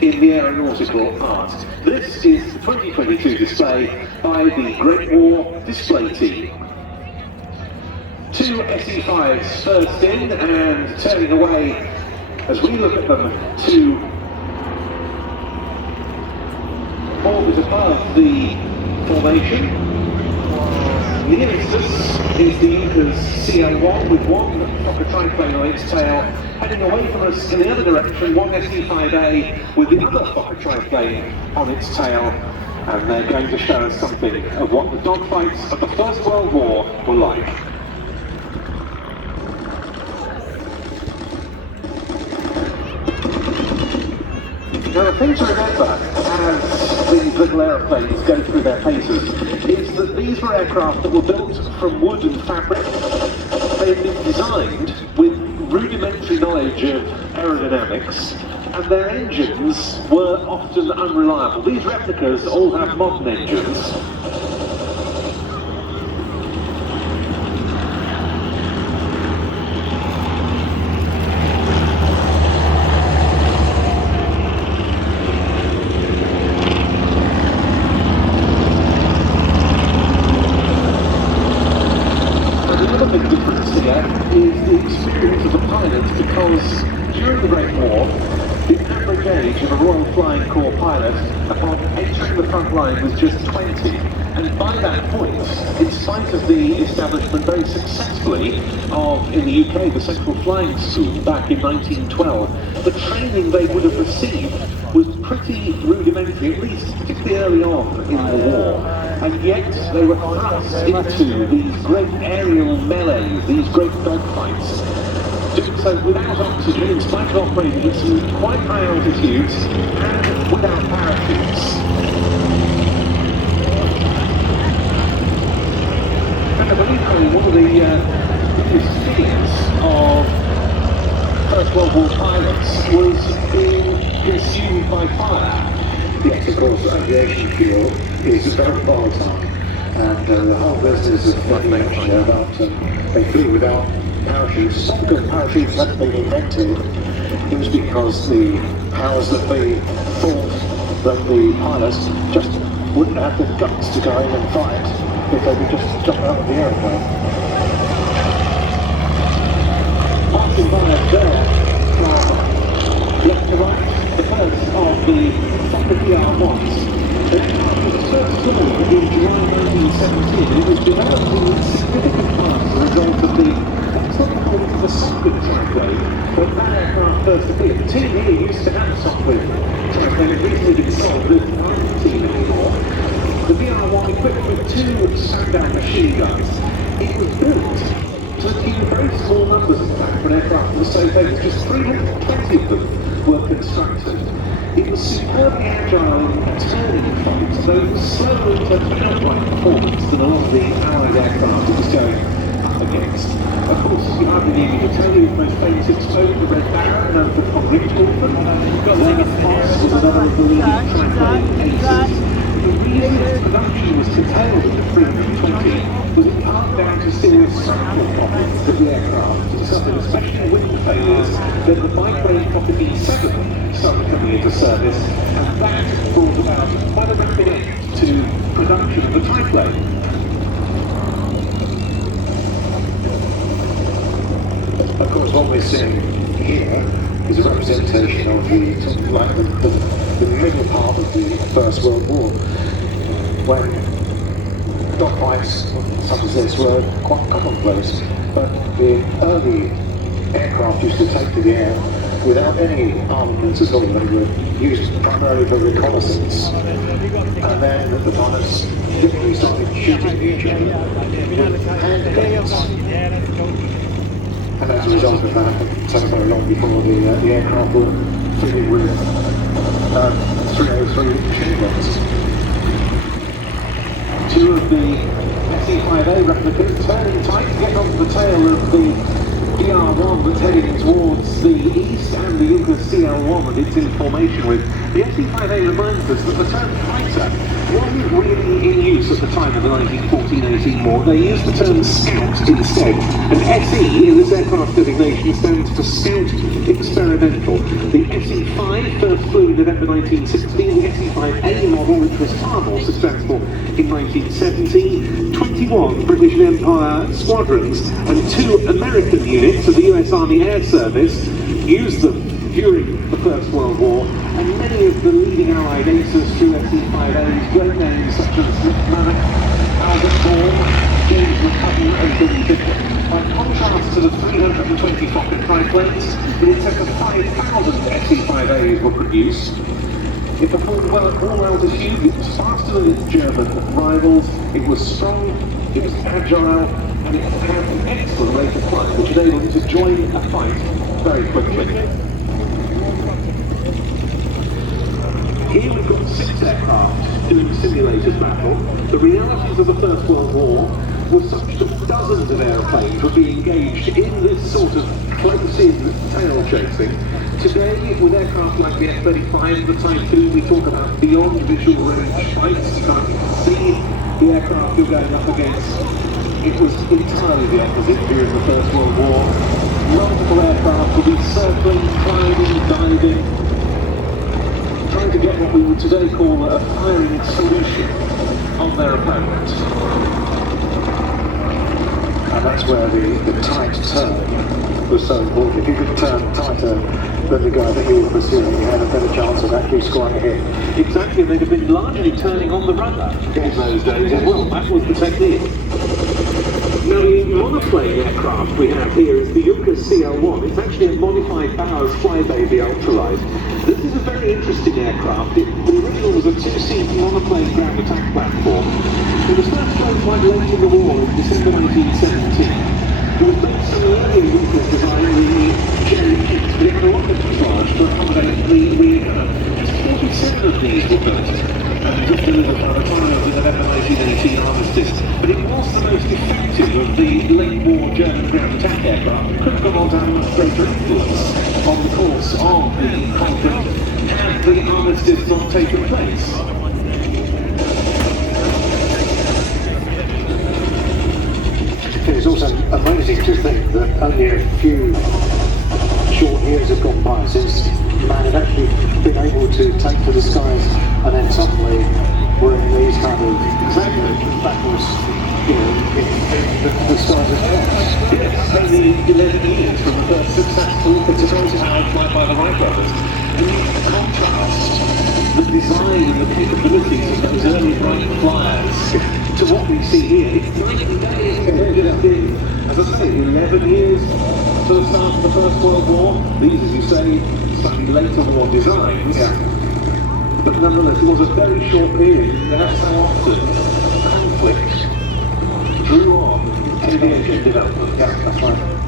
in the aeronautical art. This is the 2022 display by the Great War Display Team. Two SE5s first in and turning away as we look at them to orbit above the formation. Nearest us is the Junkers CL.I with one Fokker triplane on its tail, heading away from us in the other direction, one SE5a with the other Fokker triplane on its tail, and they're going to show us something of what the dogfights of the First World War were like. Now, the thing to remember as these little aeroplanes go through their paces is that these were aircraft that were built from wood and fabric. They had been designed with rudimentary knowledge of aerodynamics, and their engines were often unreliable. These replicas all have modern engines. Is the experience of the pilots, because during the Great War, the average age of a Royal Flying Corps pilot upon entering the front line was just 20. And by that point, in spite of the establishment very successfully of, in the UK, the Central Flying School back in 1912, the training they would have received was pretty rudimentary, at least particularly early on in the war. And yet they were thrust into these great aerial melees, these great dogfights, doing so without oxygen, in spite of operating at some quite high altitudes, and without parachutes. And I believe one of the biggest fears of First World War pilots was being consumed by fire. Yes, of course, aviation fuel is very volatile, and the whole business of what you mentioned about they flew without parachutes. Not because parachutes hadn't been invented, it was because the powers that be thought that the pilots just wouldn't have the guts to go in and fight if they could just jump out of the aeroplane. Passing by up there, left to right, the first of the Fokker DR1s. The aircraft was first launched in July 1917. It was developed in significant part as a result of the Socket triplane. When that aircraft first appeared, the team here used to have a Socket triplane. It recently been sold, but it's not the team anymore. The DR1, equipped with two stand-down machine guns, it was built to keep very small numbers, in fact, for an aircraft that was so big. Just 320 of them were constructed. It was superbly agile in turning fights, though it was slower in terms of outright performance than a lot of the Allied aircraft it was going up against. Of course, you hardly need me to tell you, the most famous explosion, the Red Baron, known for Congress Wolfen. Foss was another of the leading triplane aces. The reason its production was curtailed at the 320 was in part down to serious structural problems of the aircraft. It suffered especially wind failures. Then the biplane Fokker DR1 started coming into service, and that brought about quite a rapid end to production of the triplane. Of course, what we're seeing here is a representation of the middle part of the First World War, when dogfights such as this were quite commonplace, but the early aircraft used to take to the air without any armaments at all. They were used primarily for reconnaissance, and then the pilots typically started shooting each other with handguns. And as a result of that, it took very long before the aircraft were fitted with 303 machine guns. Two of the SE5a replicas turning tight to get onto the tail of the DR1 that's heading towards the east, and the Junkers CL.I that it's in formation with. The SE5a reminds us that the term fighter wasn't really in use at the time of the 1914-18 war. They used the term scout instead, and SE in this aircraft designation stands for Scout Experimental. The SE5 first flew in November 1916, the SE5a model, which was far more successful in 1917, 21 British Empire squadrons and 2 American units of the US Army Air Service used them during the First World War, and many of the leading Allied aces through SE5As, great names such as Rick Mannock, Albert Bourne, James McCutton and Billy Bickett. By contrast to the 320 Fokker triplanes, in its over 5,000 SE5As were produced. It performed well at all altitude, it was faster than its German rivals, it was strong, it was agile, and it had an excellent rate of flight, which enabled it to join a fight very quickly. Here we've got 6 aircraft doing simulated battle. The realities of the First World War were such that dozens of aeroplanes would be engaged in this sort of close-in tail chasing. Today, with aircraft like the F-35, the Typhoon, we talk about beyond visual range fights. You can't see the aircraft you're going up against. It was entirely the opposite during the First World War. Multiple aircraft would be circling, climbing, diving, trying to get what we would today call a firing solution on their opponent. And that's where the tight turn was so important. If you could turn tighter than the guy that you were pursuing, you had a better chance of actually scoring a hit. Exactly, they'd have been largely turning on the rudder in those days as well. That was the technique. Now, the monoplane aircraft we have here is the Junkers CL.I. It's actually a modified Bowers Flybaby ultralight. This is a very interesting aircraft. The original was a 2-seat monoplane ground attack platform. It was first flown quite late in the war in December 1917. It was based on the earlier Junkers design, the Cherry kit, but it had a lot of fuselage to accommodate the rear. Just 47 of these were built and just delivered by the time of the November 1918 armistice. But it was the most effective of the late war German ground attack aircraft. It could have gone on to have a much greater influence on the course of the conflict had the armistice not taken place. It's also amazing to think that only a few short years have gone by since man had actually been able to take to the skies, and then suddenly we're in these kind of battles, you know, in the skies of France. Yes, only 11 years from the first successful control-powered flight by the Wright brothers. And you contrast the design and the capabilities of those early Wright flyers to what we see here. It's night and day compared to that being, as I say, 11 years to the start of the First World War. These, as you say, slightly later war designs. Yeah. But nonetheless, it was a very short period. As so often, conflict drew on aviation development. Yeah, that's right.